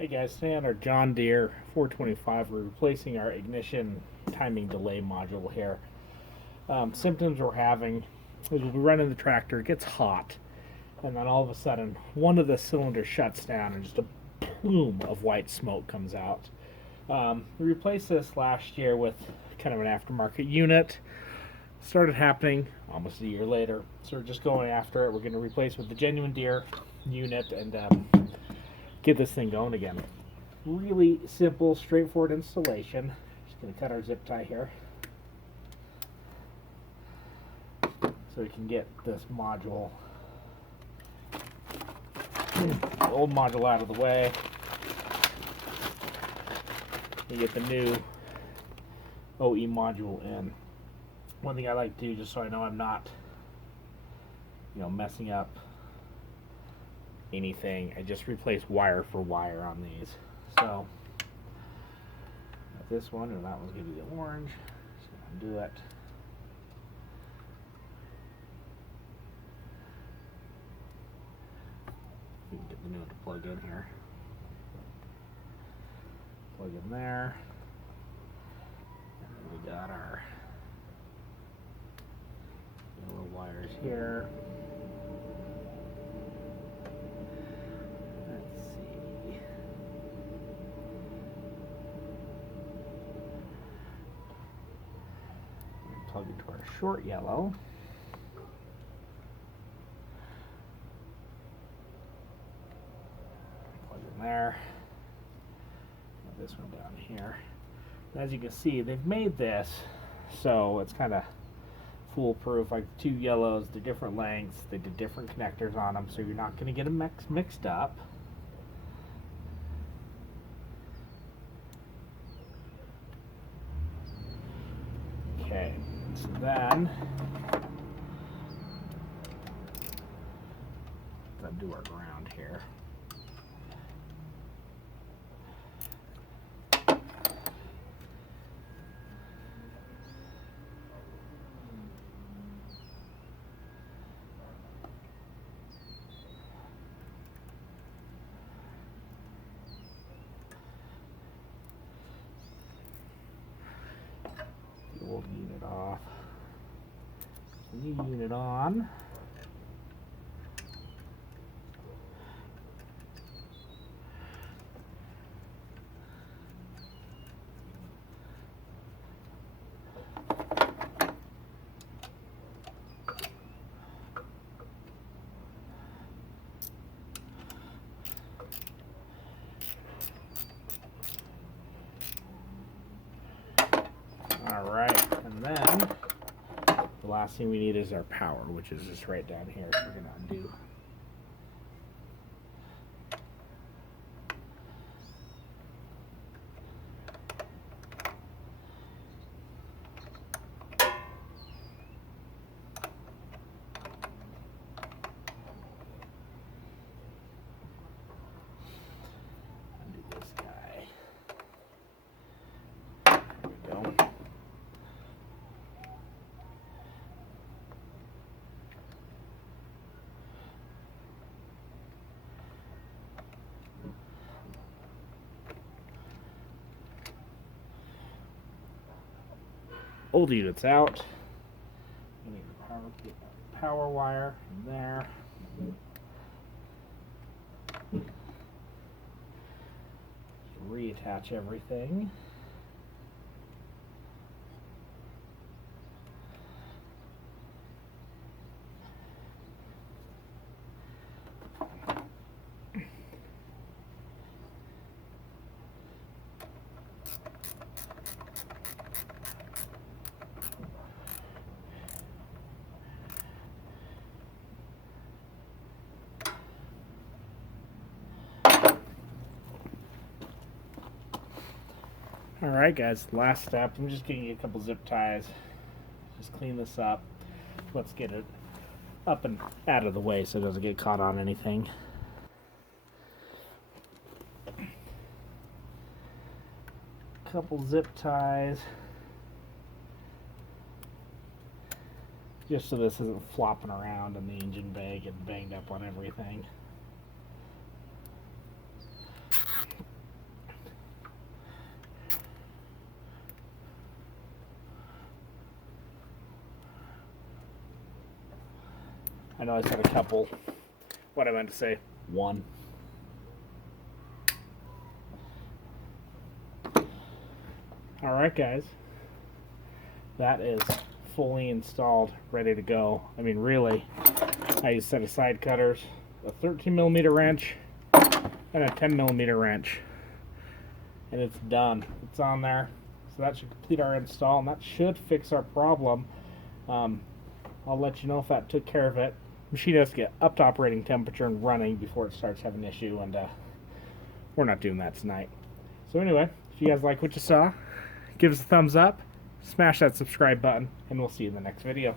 Hey guys, today on our John Deere 425, we're replacing our ignition timing delay module here. Symptoms we're having is we'll be running the tractor, it gets hot, and then all of a sudden one of the cylinders shuts down and just a plume of white smoke comes out. We replaced this last year with kind of an aftermarket unit. Started happening almost a year later, so we're just going after it. We're going to replace with the genuine Deere unit and get this thing going again. Really simple, straightforward installation. Just going to cut our zip tie here so we can get this module, the old module, out of the way and get the new OE module in. One thing I like to do, just so I know I'm not, messing up anything, I just replace wire for wire on these. So this one, and that one's gonna be the orange. Just gonna undo it. We can get the new one to plug in here. Plug in there. And then we got our yellow wires here. Let's see. Plug into our short yellow. Plug in there. Put this one down here. As you can see, they've made this so it's kind of foolproof. Like the two yellows, they're different lengths. They did different connectors on them, so you're not going to get them mixed up. Okay, so then let's do our ground here. The old unit off. New unit on. Alright, and then the last thing we need is our power, which is just right down here. So we're going to undo. Undo this guy. There we go. Old unit's out. We need the power wire in there. Reattach everything. Alright guys, last step. I'm just getting a couple zip ties. Just clean this up. Let's get it up and out of the way so it doesn't get caught on anything. Couple zip ties. Just so this isn't flopping around in the engine bay, getting banged up on everything. I know I said a couple. What I meant to say, one. Alright guys, that is fully installed, ready to go. I mean really, I used a set of side cutters, a 13mm wrench, and a 10mm wrench. And it's done. It's on there. So that should complete our install, and that should fix our problem. I'll let you know if that took care of it. The machine has to get up to operating temperature and running before it starts having an issue, and we're not doing that tonight. So anyway, if you guys like what you saw, give us a thumbs up, smash that subscribe button, and we'll see you in the next video.